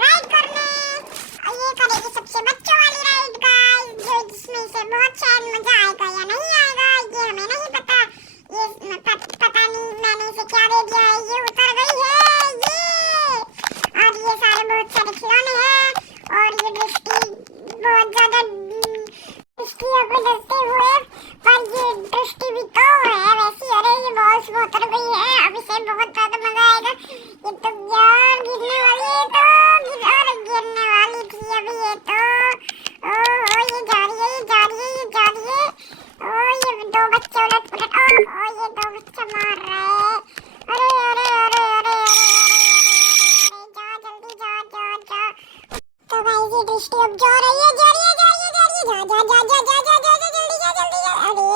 Ride करने। और ये करेगी सबसे बच्चों वाली राइड गाइस, जो जिसमें से बहुत शायद मजा आएगा या नहीं आएगा ये हमें नहीं पता। ये पता नहीं मैंने इसे क्या दे दिया है, ये उतर गई है ये। और ये सारे बहुत सारे खिलौने हैं और ये दृष्टि बहुत ज्यादा दृष्टियों को डरते हुए, पर ये दृष्टि भी तो है वैसी। अरे ये बॉल्स में उतर गई है, अब इसे बहुत ज्यादा मजा आएगा। ये तो यार गिरने वाली है, तो गिरने वाली थी अभी ये तो। ओह ये जा रही है, ये जा रही है, ये जा रही है। ओह ये दो बच्चे उलट पुलट, ओह ये दो बच्चे मार रहे हैं। अरे अरे अरे अरे अरे जा जल्दी जा जा जा। तो गाइस ये दृष्टि अब जा रही है, जा रही है, जा रही है, जा रही है, जा जा जा जा जा जा जा जल्दी जा, जल्दी जा। अरे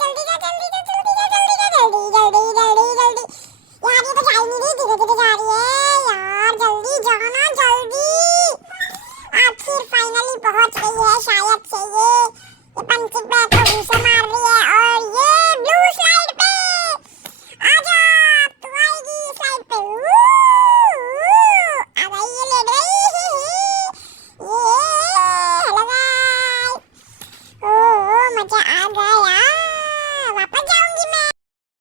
जल्दी जा, जल्दी जा, जल्दी जा, जल्दी जा, जल्दी जल्दी जल्दी जल्दी। यार ये तो जा ही नहीं रही, धीरे धीरे जा रही है यार, जल्दी जाना जल्दी। आखिर फाइनली पहुंच गई है शायद से ये पंचिंग बैग